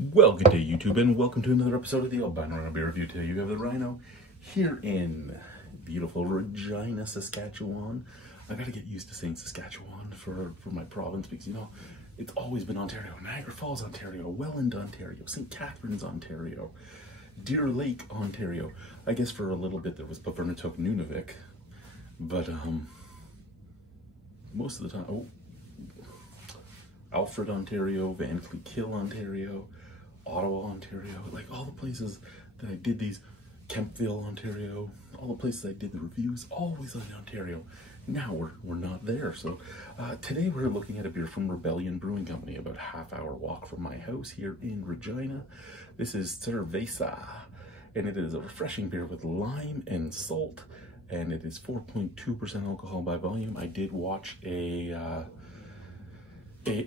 Well, good day YouTube, and welcome to another episode of the Albino Rhino Beer Review. Today you have the Rhino here in beautiful Regina, Saskatchewan. I gotta get used to saying Saskatchewan for my province because, you know, it's always been Ontario. Niagara Falls, Ontario. Welland, Ontario. St. Catharines, Ontario. Deer Lake, Ontario. I guess for a little bit there was Pavernatook, Nunavik. But, most of the time, Alfred, Ontario, Van Cleek-Hill, Ontario, Ottawa, Ontario, like all the places that I did these, Kempville, Ontario, all the places I did the reviews, always in Ontario. Now we're not there. So today we're looking at a beer from Rebellion Brewing Company, about a half-hour walk from my house here in Regina. This is Cerveza, and it is a refreshing beer with lime and salt, and it is 4.2% alcohol by volume. I did watch a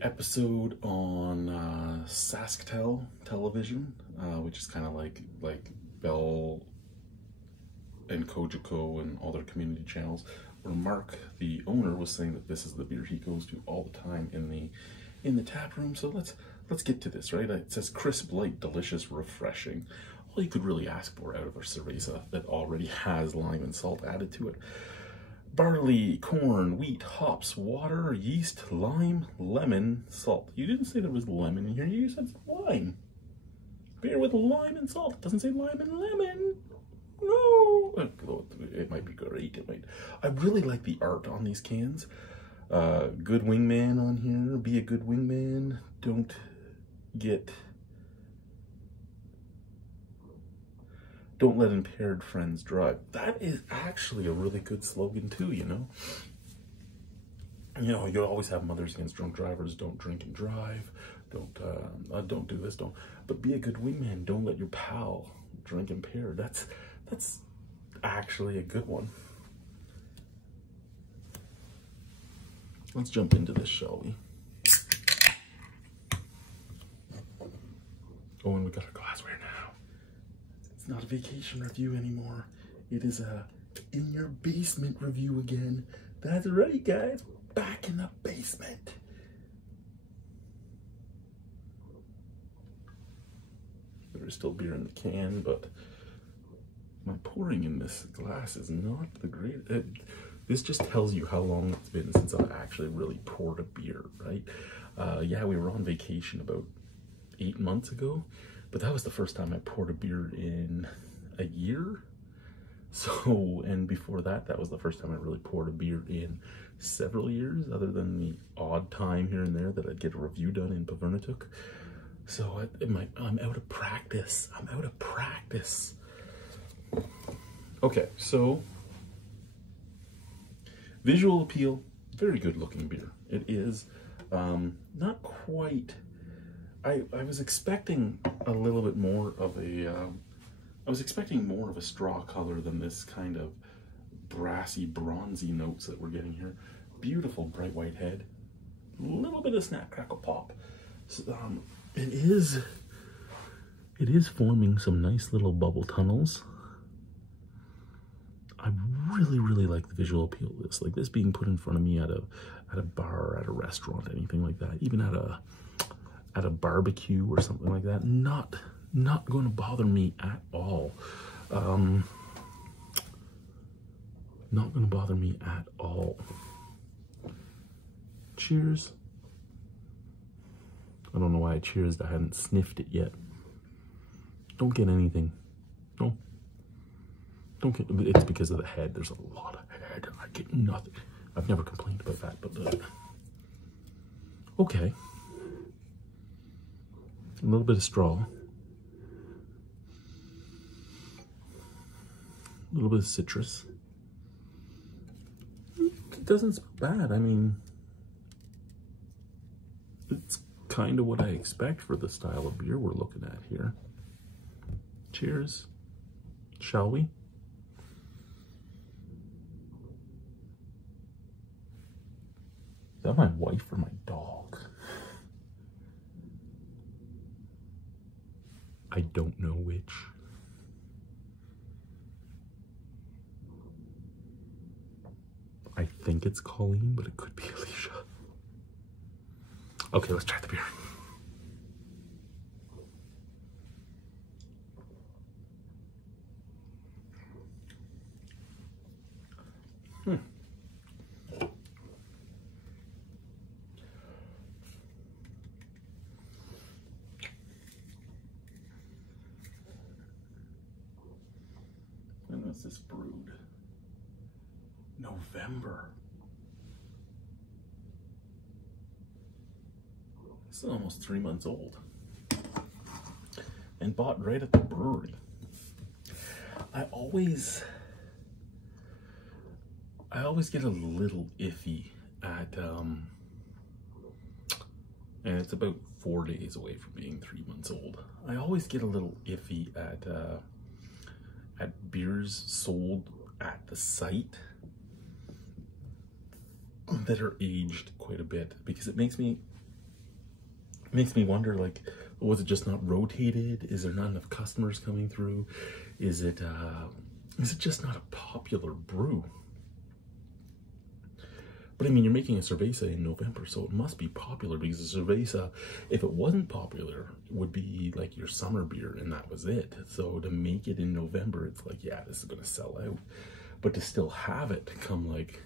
episode on SaskTel television, which is kind of like Bell and Kojiko and all their community channels, where Mark, the owner, was saying that this is the beer he goes to all the time in the tap room. So let's get to this, right? It says crisp, light, delicious, refreshing. All you could really ask for out of a cerveza that already has lime and salt added to it. Barley, corn, wheat, hops, water, yeast, lime, lemon, salt. You didn't say there was lemon in here, you said lime. Beer with lime and salt. It doesn't say lime and lemon. No. It might be great. It might. I really like the art on these cans. Good wingman on here. Be a good wingman. Don't let impaired friends drive. That is actually a really good slogan too, you know? You know, you always have Mothers Against Drunk Drivers. Don't drink and drive. Don't do this, don't. But be a good wingman. Don't let your pal drink impaired. That's actually a good one. Let's jump into this, shall we? Oh, and we got our glassware now. It's not a vacation review anymore. It is a in your basement review again. That's right, guys. Back in the basement. There is still beer in the can, but my pouring in this glass is not the greatest. This just tells you how long it's been since I actually really poured a beer, right? Yeah, we were on vacation about 8 months ago, but that was the first time I poured a beer in a year. So, and before that, that was the first time I really poured a beer in several years, other than the odd time here and there that I'd get a review done in Pavernatook. So I'm out of practice. I'm out of practice. Okay, so visual appeal, very good looking beer. It is not quite. I was expecting a little bit more of a. I was expecting more of a straw color than this kind of brassy, bronzy notes that we're getting here. Beautiful bright white head, a little bit of snap, crackle, pop. So, it is forming some nice little bubble tunnels. I really like the visual appeal of this. Like this being put in front of me at a bar, at a restaurant, anything like that. Even at a barbecue or something like that. Not going to bother me at all. Not going to bother me at all. Cheers. I don't know why I cheersed. I hadn't sniffed it yet. Don't get anything. No. Don't get. It's because of the head. There's a lot of head. I get nothing. I've never complained about that, but okay. A little bit of straw. A little bit of citrus. It doesn't smell bad. I mean, it's kind of what I expect for the style of beer we're looking at here. Cheers. Shall we? Is that my wife or my dog? I don't know which. I think it's Colleen, but it could be Alicia. Okay, let's try the beer. this brewed? November. This is almost 3 months old. And bought right at the brewery. I always get a little iffy at, and it's about 4 days away from being 3 months old. I always get a little iffy at beers sold at the site that are aged quite a bit, because it makes me wonder, like, was it just not rotated? Is there not enough customers coming through? Is it just not a popular brew? But I mean, you're making a Cerveza in November, so it must be popular, because a Cerveza, if it wasn't popular, would be like your summer beer, and that was it. So to make it in November, it's like, yeah, this is going to sell out. But to still have it come like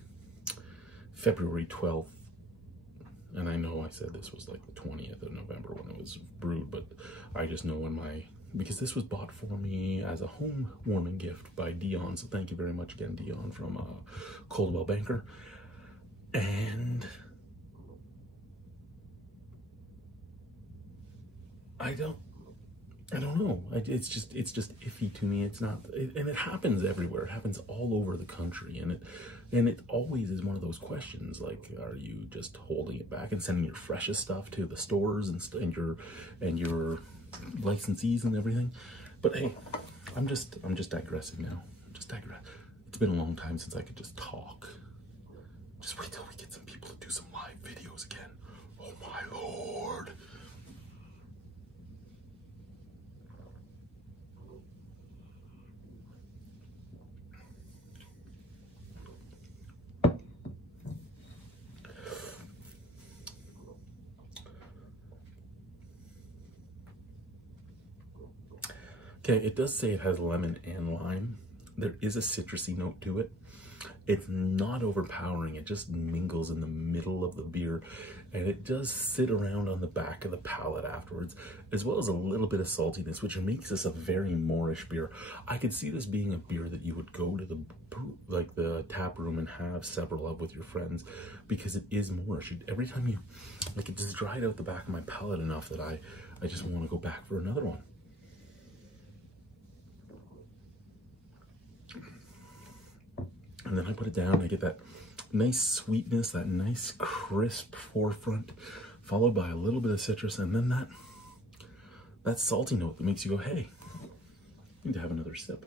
February 12th, and I know I said this was like the 20th of November when it was brewed, but I just know because this was bought for me as a home warming gift by Dion, so thank you very much again, Dion, from Coldwell Banker. And I don't know. It's just iffy to me. It's not, and it happens everywhere. It happens all over the country, and it always is one of those questions, like, are you just holding it back and sending your freshest stuff to the stores and your licensees and everything? But hey, I'm just digressing now. It's been a long time since I could just talk. Just wait till we get some people to do some live videos again. Oh my Lord. Okay, it does say it has lemon and lime. There is a citrusy note to it. It's not overpowering. It just mingles in the middle of the beer, and it does sit around on the back of the palate afterwards, as well as a little bit of saltiness, which makes this a very Moorish beer. I could see this being a beer that you would go to the tap room and have several of with your friends, because it is Moorish. Every time it just dried out the back of my palate enough that I just want to go back for another one. And then I put it down, I get that nice sweetness, that nice crisp forefront, followed by a little bit of citrus, and then that salty note that makes you go, hey, I need to have another sip.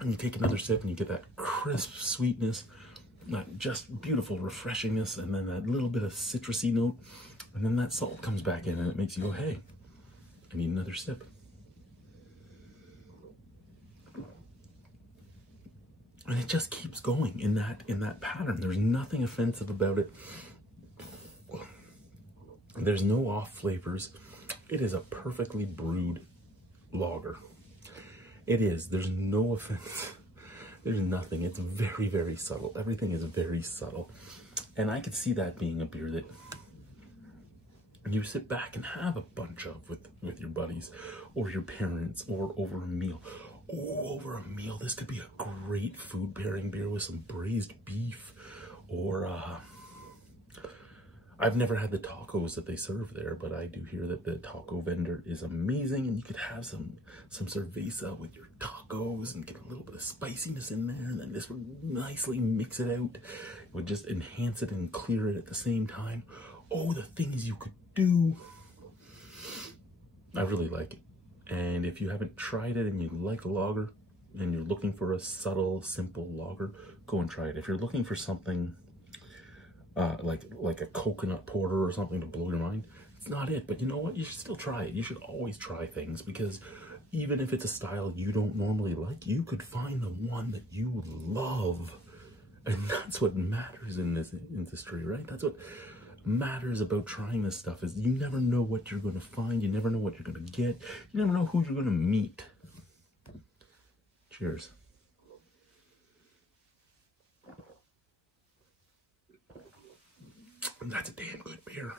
And you take another sip and you get that crisp sweetness, that just beautiful refreshingness, and then that little bit of citrusy note, and then that salt comes back in and it makes you go, hey, I need another sip. And it just keeps going in that pattern. There's nothing offensive about it. There's no off flavors. It is a perfectly brewed lager. It is. There's no offense. There's nothing. It's very, very subtle. Everything is very subtle. And I could see that being a beer that you sit back and have a bunch of with your buddies or your parents or over a meal. Oh, over a meal, this could be a great food pairing beer with some braised beef, or I've never had the tacos that they serve there, but I do hear that the taco vendor is amazing, and you could have some cerveza with your tacos and get a little bit of spiciness in there, and then this would nicely mix it out. It would just enhance it and clear it at the same time. Oh, the things you could do. I really like it. And if you haven't tried it and you like a lager and you're looking for a subtle, simple lager, go and try it. If you're looking for something like a coconut porter or something to blow your mind, it's not it. But you know what? You should still try it. You should always try things, because even if it's a style you don't normally like, you could find the one that you love. And that's what matters in this industry, right? That's what matters about trying this stuff, is you never know what you're going to find. You never know what you're going to get. You never know who you're going to meet. Cheers. That's a damn good beer.